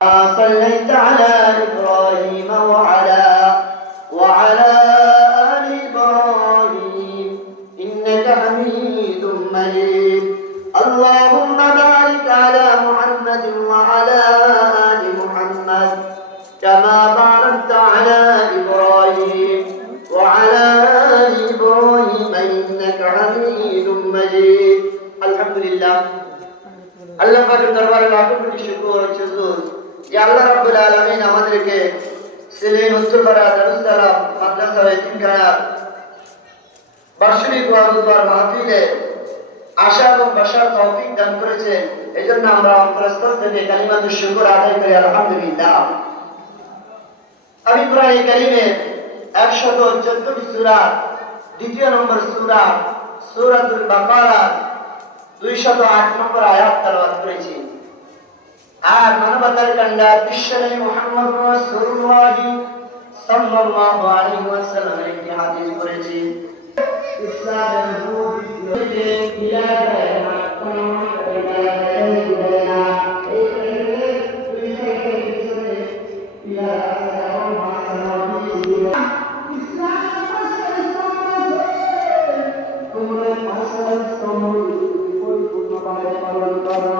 صليت على إبراهيم وعلى آل إبراهيم إنك حميد مجيد اللهم بارك على محمد وعلى آل محمد كما باركت على إبراهيم وعلى آل إبراهيم إنك حميد مجيد الحمد لله আল্লাহ পাকের দরবারে লাখো কোটি শুকর সুজুদ যে আল্লাহ রাব্বুল আলামিন আমাদেরকে সিলেট উত্তরপাড়া দারুস সালাম মাদ্রাসা এতিমখানা বার্ষিক ওয়াজুবার মাহফিলে আশা এবং বসার তৌফিক দান করেছে এজন্য আমরা অন্তরস্থল থেকে কালিমাতুশ শুকর আদায় করি আলহামদুলিল্লাহ। আমি কোরআন কারীমের 114টি সূরা দ্বিতীয় নম্বর সূরা সূরাতুল বাকারা 208 নম্বর আয়াত তেলাওয়াত করেছি। আর মানবতার কান্ডার বিশ্বনবী মুহাম্মদ রাসূলুল্লাহ সাল্লাল্লাহু আলাইহি ওয়াসাল্লামের একটি হাদিস পড়েছি। ইসলামের নূরে বিলায় পালন করো